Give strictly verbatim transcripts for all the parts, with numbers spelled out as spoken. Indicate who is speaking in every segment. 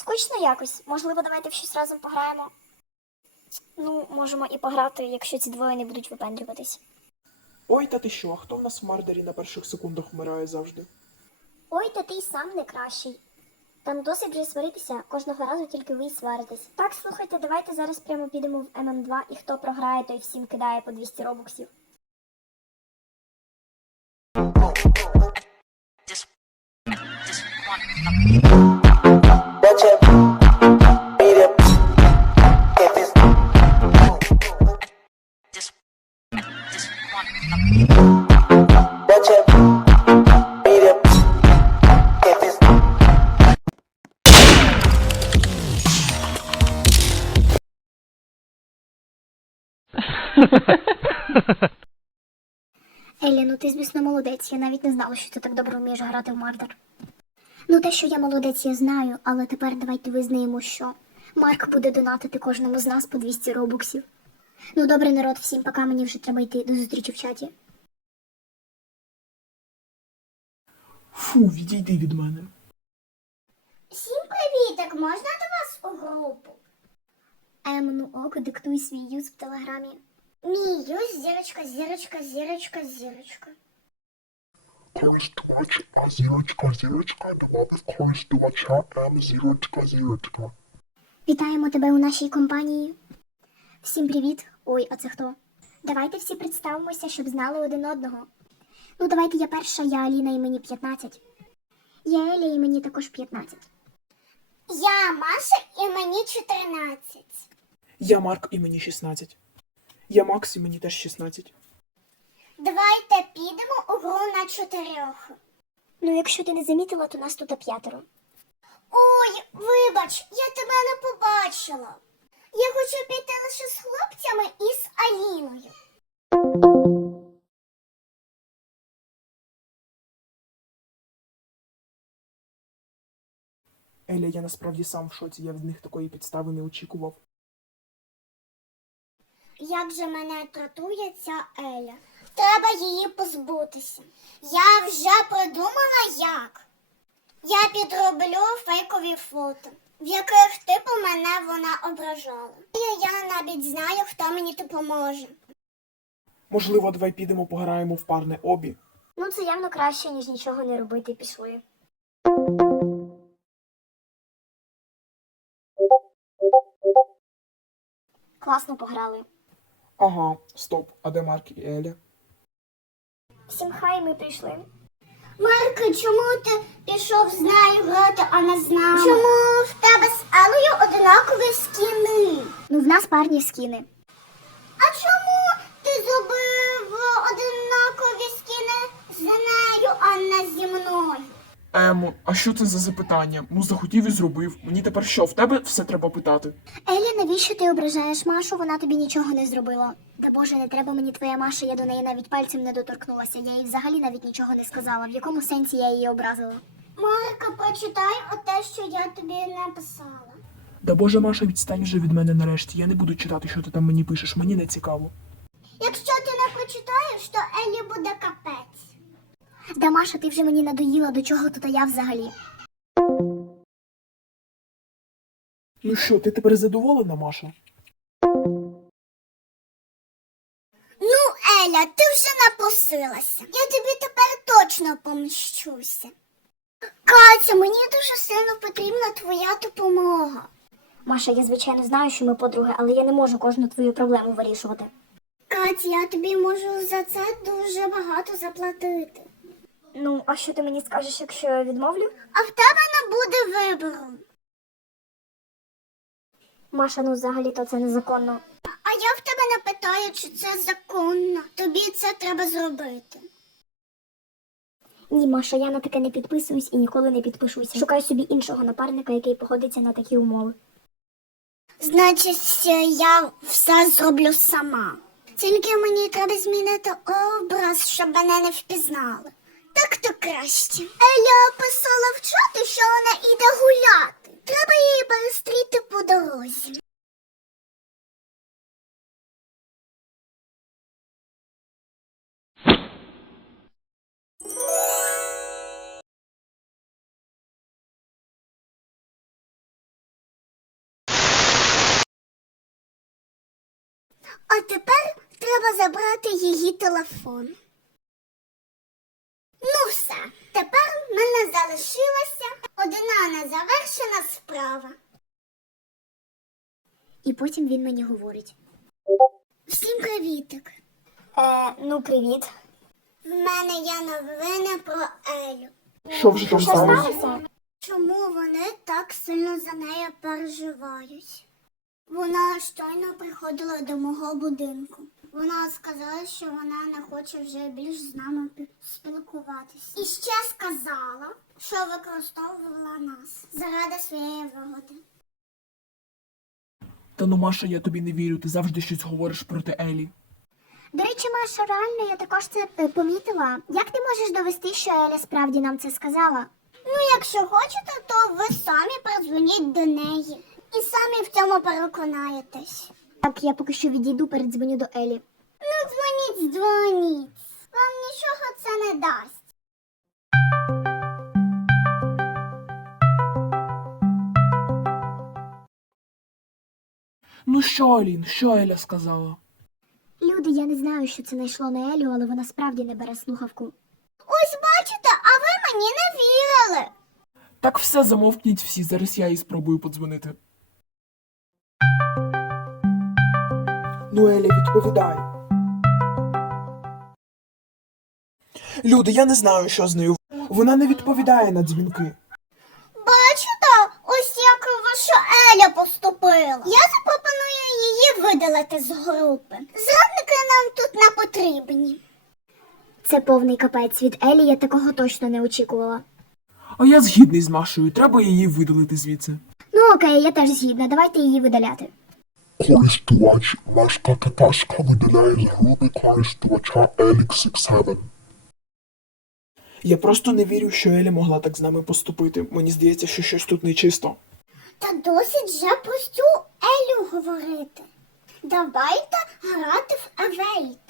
Speaker 1: Скучно якось. Можливо, давайте в щось разом пограємо. Ну, можемо і пограти, якщо ці двоє не будуть випендрюватись.
Speaker 2: Ой, та ти що, а хто в нас в Мардері на перших секундах вмирає завжди?
Speaker 1: Ой, та ти й сам не кращий. Там досить вже сваритися, кожного разу тільки ви й сваритесь. Так, слухайте, давайте зараз прямо підемо в ем ем два, і хто програє, той всім кидає по двісті робоксів. Еллі, ну ти, звісно, молодець. Я навіть не знала, що ти так добре вмієш грати в Мардер. Ну те, що я молодець, я знаю, але тепер давайте визнаємо, що Марк буде донатити кожному з нас по двісті робоксів. Ну добре, народ, всім пока, мені вже треба йти. До зустрічі в чаті.
Speaker 2: Фу, відійди від мене.
Speaker 1: Всім привіток, можна до вас у групу? Ем, ну ок, диктуй свій юз в телеграмі. Мій юз зірочка, зірочка, зірочка, зірочка.
Speaker 3: Користувач А зірочка, зірочка, добавив користувача М зірочка, зірочка.
Speaker 1: Вітаємо тебе у нашій компанії. Всім привіт. Ой, а це хто? Давайте всі представимося, щоб знали один одного. Ну, давайте я перша, я Аліна і мені п'ятнадцять. Я Еля і мені також п'ятнадцять. Я Маша і мені чотирнадцять.
Speaker 2: Я Марк і мені шістнадцять. Я Макс і мені теж шістнадцять.
Speaker 1: Давайте підемо у гру на чотирьох. Ну, якщо ти не замітила, то нас тут п'ятеро. Ой, вибач, я тебе не побачила. Я хочу піти лише з хлопцями і з Аліною.
Speaker 2: Еля, я насправді сам в шоці, я від них такої підстави не очікував.
Speaker 1: Як же мене дратує ця Еля. Треба її позбутися. Я вже придумала як. Я підроблю фейкові фото, в яких типу мене вона ображала. І я навіть знаю, хто мені допоможе.
Speaker 2: Можливо, давай підемо пограємо в парне обі.
Speaker 1: Ну це явно краще, ніж нічого не робити, пішли. Класно пограли.
Speaker 2: Ага, стоп, а де Марк і Еля?
Speaker 1: Всім хай, ми прийшли. Марко, чому ти пішов з нею грати, а не з нами? Чому в тебе з Елею одинакові скіни? Ну, в нас парні скіни. А чому ти зробив одинакові скіни з нею, а не зі мною?
Speaker 2: Ем, а що це за запитання? Ну, захотів і зробив. Мені тепер що, в тебе все треба питати?
Speaker 1: Еля, навіщо ти ображаєш Машу? Вона тобі нічого не зробила. Та боже, не треба мені твоя Маша, я до неї навіть пальцем не доторкнулася. Я їй взагалі навіть нічого не сказала. В якому сенсі я її образила? Марка, прочитай оте, що я тобі написала.
Speaker 2: Да боже, Маша, відстань вже від мене нарешті. Я не буду читати, що ти там мені пишеш, мені не цікаво.
Speaker 1: Якщо ти не прочитаєш, то Елі буде капець. Да, Маша, ти вже мені надоїла, до чого тут я взагалі.
Speaker 2: Ну що, ти тепер задоволена, Маша?
Speaker 1: Ну, Еля, ти вже напросилася. Я тобі тепер точно помщуся. Катя, мені дуже сильно потрібна твоя допомога. Маша, я звичайно знаю, що ми подруги, але я не можу кожну твою проблему вирішувати. Катя, я тобі можу за це дуже багато заплатити. Ну, а що ти мені скажеш, якщо я відмовлю? А в тебе не буде вибору. Маша, ну взагалі-то це незаконно. А я в тебе не питаю, чи це законно. Тобі це треба зробити. Ні, Маша, я на таке не підписуюсь і ніколи не підпишуся. Шукай собі іншого напарника, який погодиться на такі умови. Значить, я все зроблю сама. Тільки мені треба змінити образ, щоб мене не впізнали. Так то краще. Еля писала в чаті, що вона іде гуляти. Треба її перестріти по дорозі. А тепер треба забрати її телефон. Ну все, тепер в мене залишилася одна незавершена справа.
Speaker 4: І потім він мені говорить.
Speaker 1: Всім привітик.
Speaker 4: Е, ну привіт.
Speaker 1: В мене є новини про Елю.
Speaker 2: Що вже там сталося?
Speaker 1: Чому вони так сильно за нею переживають? Вона щойно приходила до мого будинку. Вона сказала, що вона не хоче вже більш з нами пі- спілкуватися. І ще сказала, що використовувала нас заради своєї вигоди.
Speaker 2: Та ну, Маша, я тобі не вірю, ти завжди щось говориш проти Елі.
Speaker 4: До речі, Маша, реально, я також це е, помітила. Як ти можеш довести, що Еля справді нам це сказала?
Speaker 1: Ну, якщо хочете, то ви самі передзвоніть до неї. І самі в цьому переконаєтесь.
Speaker 4: Так, я поки що відійду, передзвоню до Елі.
Speaker 1: Ну, дзвоніть, дзвоніть. Вам нічого це не дасть.
Speaker 2: Ну що, Алін, що Еля сказала?
Speaker 4: Люди, я не знаю, що це найшло на Елю, але вона справді не бере слухавку.
Speaker 1: Ось бачите, а ви мені не вірили.
Speaker 2: Так все, замовкніть всі, зараз я їй спробую подзвонити. Ну, Еля, відповідай. Люди, я не знаю, що з нею. Вона не відповідає на дзвінки.
Speaker 1: Бачите, ось як ваша Еля поступила. Я запропоную її видалити з групи. Зрадники нам тут не потрібні.
Speaker 4: Це повний капець від Елі, я такого точно не очікувала.
Speaker 2: А я згідний з Машею, треба її видалити звідси.
Speaker 4: Ну окей, я теж згідна, давайте її видаляти.
Speaker 3: Користувач Машка Таташка видаляє з групи користувача Елік сікс севен.
Speaker 2: Я просто не вірю, що Еля могла так з нами поступити. Мені здається, що щось тут нечисто.
Speaker 1: Та досить вже про цю Елю говорити. Давайте грати в Евейти.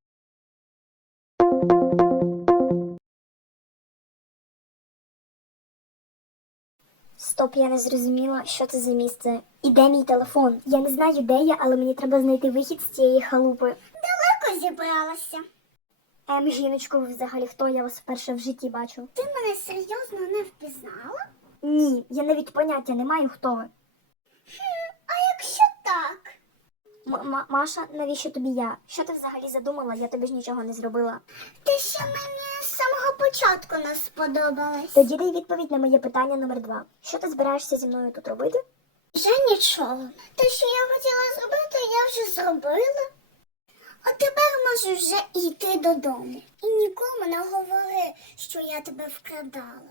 Speaker 4: Стоп, я не зрозуміла, що це за місце. І де мій телефон? Я не знаю, де я, але мені треба знайти вихід з цієї халупи.
Speaker 1: Далеко зібралася.
Speaker 4: Ем, жіночко, ви взагалі хто? Я вас вперше в житті бачу.
Speaker 1: Ти мене серйозно не впізнала?
Speaker 4: Ні, я навіть поняття не маю, хто ви.
Speaker 1: А якщо так?
Speaker 4: М- М- Маша, навіщо тобі я? Що ти взагалі задумала? Я тобі ж нічого не зробила.
Speaker 1: Ти ще мені з самого початку не сподобалась.
Speaker 4: Тоді дай відповідь на моє питання номер два. Що ти збираєшся зі мною тут робити?
Speaker 1: Вже нічого. Те, що я хотіла зробити, я вже зробила. А тепер можу вже йти додому. І нікому не говори, що я тебе вкрадала.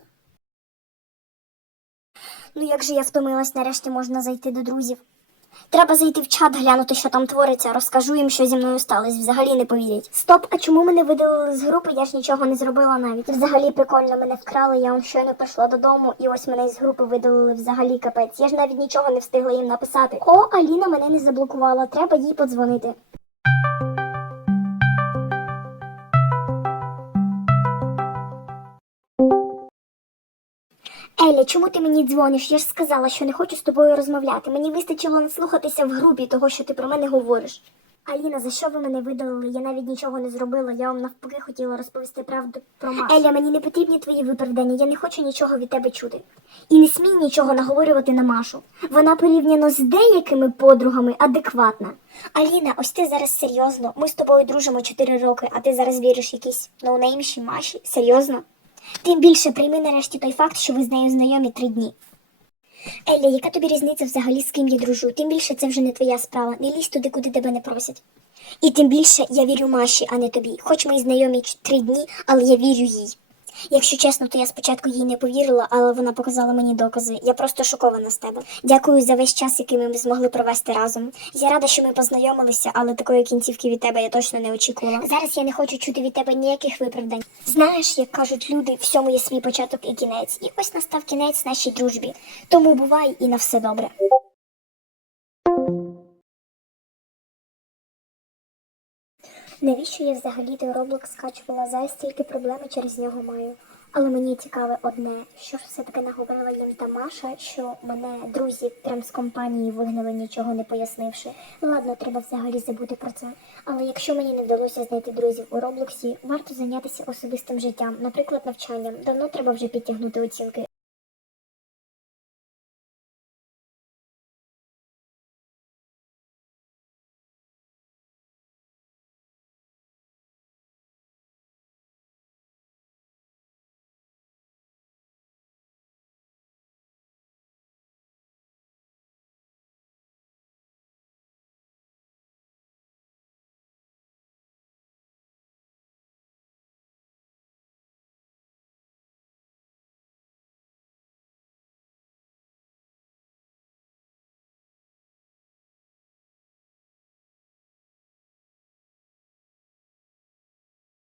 Speaker 4: Ну як же я втомилась, нарешті можна зайти до друзів. Треба зайти в чат, глянути, що там твориться, розкажу їм, що зі мною сталося, взагалі не повірять. Стоп, а чому мене видалили з групи? Я ж нічого не зробила навіть. Взагалі прикольно, мене вкрали, я он щойно прийшла додому, і ось мене з групи видалили взагалі капець. Я ж навіть нічого не встигла їм написати. О, Аліна мене не заблокувала, треба їй подзвонити. Еля, чому ти мені дзвониш? Я ж сказала, що не хочу з тобою розмовляти. Мені вистачило не слухатися в групі того, що ти про мене говориш. Аліна, за що ви мене видалили? Я навіть нічого не зробила. Я вам навпаки хотіла розповісти правду про Машу. Еля, мені не потрібні твої виправдання. Я не хочу нічого від тебе чути. І не смій нічого наговорювати на Машу. Вона порівняно з деякими подругами адекватна. Аліна, ось ти зараз серйозно. Ми з тобою дружимо чотири роки, а ти зараз віриш якійсь ноунеймші Маші? Серйозно? Тим більше прийми нарешті той факт, що ви з нею знайомі три дні. Еля, яка тобі різниця взагалі, з ким я дружу? Тим більше це вже не твоя справа. Не лізь туди, куди тебе не просять. І тим більше я вірю Маші, а не тобі. Хоч ми і знайомі ч- три дні, але я вірю їй. Якщо чесно, то я спочатку їй не повірила, але вона показала мені докази. Я просто шокована з тебе. Дякую за весь час, який ми змогли провести разом. Я рада, що ми познайомилися, але такої кінцівки від тебе я точно не очікувала. Зараз я не хочу чути від тебе ніяких виправдань. Знаєш, як кажуть люди, всьому є свій початок і кінець. І ось настав кінець нашій дружбі. Тому бувай і на все добре. Навіщо я взагалі той Roblox скачувала? Зараз стільки проблем через нього маю. Але мені цікаве одне, що ж все-таки наговорила їм та Маша, що мене друзі прям з компанії вигнали, нічого не пояснивши. Ладно, треба взагалі забути про це. Але якщо мені не вдалося знайти друзів у Роблоксі, варто зайнятися особистим життям, наприклад, навчанням. Давно треба вже підтягнути оцінки.